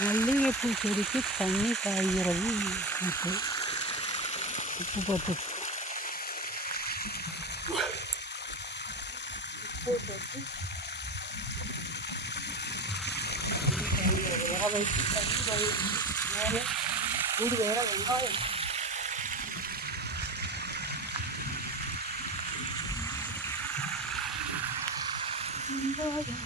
மல்லிகைப்பூ செடிக்கு தண்ணி காய்கிறது. இப்போ உப்பு போட்டு. உப்பு போட்டு. வேற வைத்து தண்ணி காய்கிறது மேலே கூடு வேற வெங்காயம் வெங்காயம்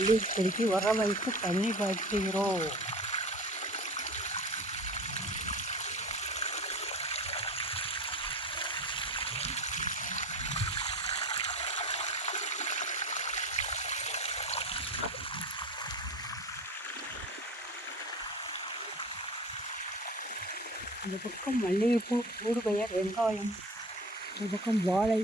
மல்லிகை செடிக்கு வர வைத்து தண்ணி பாய்ச்சுகிறோம் இந்த பக்கம் மல்லிகைப்பூ ஊடுபெயர் வெங்காயம் இந்த பக்கம் வாழை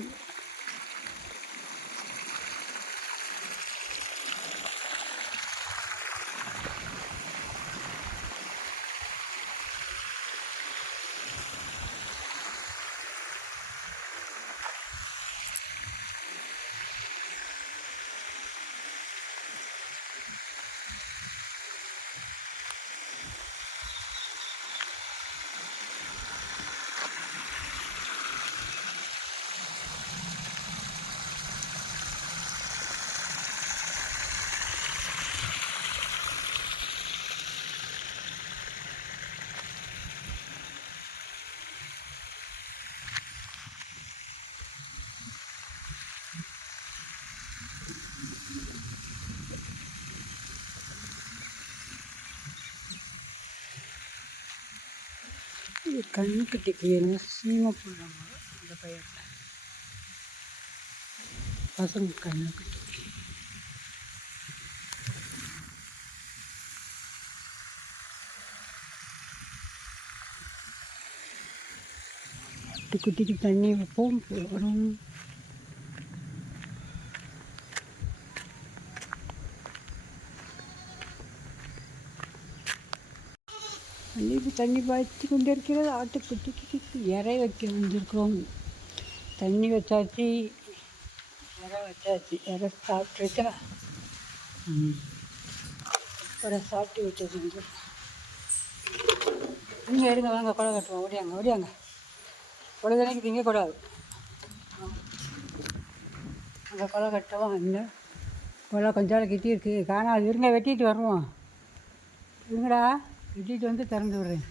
இது கண்ணுக்குட்டிக்கு என்ன சீமை போடுறாங்க இந்த பயிரில் பசங்க கண்ணுக்குட்டி குட்டி குட்டிக்கு தண்ணி வைப்போம் போகிறோம் மல்லிகைப்பூ தண்ணி பாய்ச்சி கொண்டு இருக்கிறது ஆட்டுக்குட்டிக்கு இறை வைக்க வந்திருக்கோம் தண்ணி வச்சாச்சு. இறை வச்சாச்சு. இறை சாப்பிட்டுருச்சா ம் இறை சாப்பிட்டு வச்சது வந்து இங்கே இருங்க வாங்க குடை கட்டுவோம். ஓடியாங்க ஓடியாங்க. பொழுதனைக்கு திங்கக்கூடாது அங்கே குலை கட்டவும். இந்த குலை கொஞ்சம் கிட்டி இருக்குது காணாது. இருங்க வெட்டிட்டு வருவோம். இருங்கடா. வெட்டிட்டு வந்து திறந்து விடுறேன்.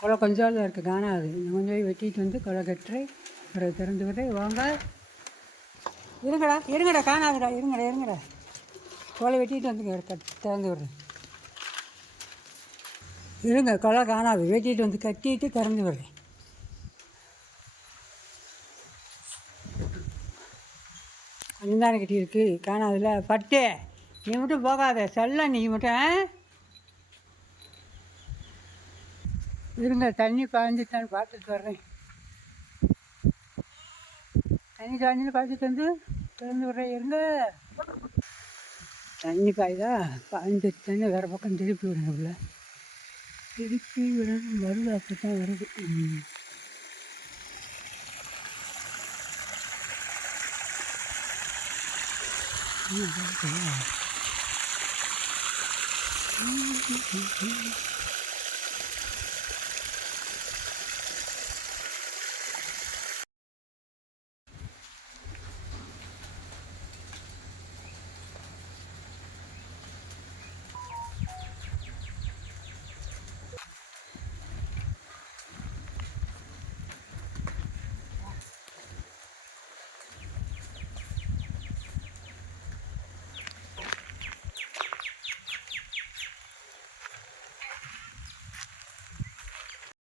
கொலை கொஞ்சம் தான் இருக்குது காணாது. கொஞ்சம் போய் வெட்டிட்டு வந்து கொலை கட்டுறேன். பிறகு திறந்து விடுறேன். வாங்க. இருங்கடா இருங்கடா காணாதுடா. இருங்கடா இருங்கடா. கொலை வெட்டிட்டு வந்துங்க கட் திறந்து விடுறேன். இருங்க கொலை காணாது. வெட்டிட்டு வந்து கட்டிட்டு திறந்து விடுறேன். கொஞ்சம் தானே கட்டி இருக்கு காணாதுல்ல பட்டு. நீ மட்டும் போகாத செல்ல நீ மட்டும் ஆ? இருங்க தண்ணி காய்ஞ்சிட்டான்னு பார்த்துட்டு வர்றேன். தண்ணி காய்ஞ்சு பார்த்துட்டு வந்து திறந்து விட்றேன் இருங்க. தண்ணி காய்தா காய்ஞ்சிருச்சுன்னு வேறு பக்கம் திருப்பி விடுங்க உள்ள. திருப்பி விடணும் வருது அப்படி தான் வருது. ம். ம், வருது. ம், ம், ம், ம்.